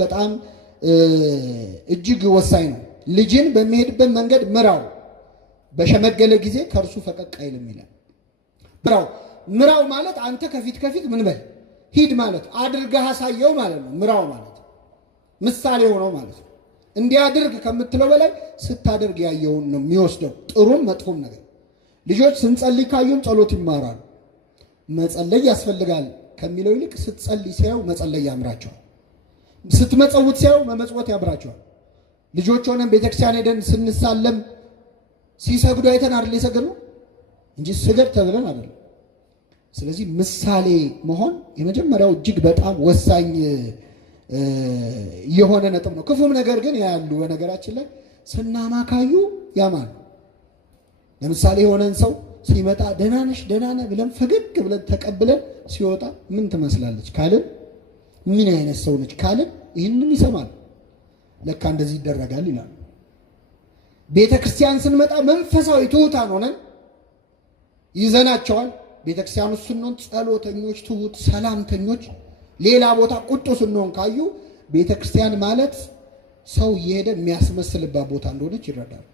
በጣም እጅግ ወሳኝ ነው። ልጅን በሚሄድበት መንገድ ምራው፣ በሸመገለ ጊዜ ከእርሱ ፈቀቅ አይልም ይላል። ምራው ማለት አንተ ከፊት ምን በል ሂድ ማለት አድርገህ አሳየው ማለት ነው። ምራው ማለት ምሳሌ ሆነው ማለት ነው። እንዲያድርግ ከምትለው በላይ ስታደርግ ያየውን ነው የሚወስደው፣ ጥሩም መጥፎም ነገር። ልጆች ስንጸልይ ካዩን ጸሎት ይማራሉ። መጸለይ ያስፈልጋል ከሚለው ይልቅ ስትጸልይ ሲያዩ መጸለይ ያምራቸዋል። ስትመጸውት ሲያዩ መመጽወት ያምራቸዋል። ልጆች ሆነን ቤተክርስቲያን ሄደን ስንሳለም ሲሰግዱ አይተን አይደል የሰገድነው እንጂ ስገድ ተብለን አይደለም። ስለዚህ ምሳሌ መሆን የመጀመሪያው እጅግ በጣም ወሳኝ የሆነ ነጥብ ነው። ክፉም ነገር ግን ያሉ በነገራችን ላይ ስናማካዩ ያማሉ። ለምሳሌ የሆነን ሰው ሲመጣ ደህና ነሽ ደህና ነህ ብለን ፈገግ ብለን ተቀብለን ሲወጣ ምን ትመስላለች ካልን ምን አይነት ሰው ነች ካልን ይህንን ይሰማል። ለካ እንደዚህ ይደረጋል ይላል። ቤተክርስቲያን ስንመጣ መንፈሳዊ ትሑታን ሆነን ይዘናቸዋል። ቤተክርስቲያን ውስጥ ስንሆን ጸሎተኞች፣ ትሑት፣ ሰላምተኞች፣ ሌላ ቦታ ቁጡ ስንሆን ካዩ ቤተክርስቲያን ማለት ሰው እየሄደ የሚያስመስልባት ቦታ እንደሆነች ይረዳሉ።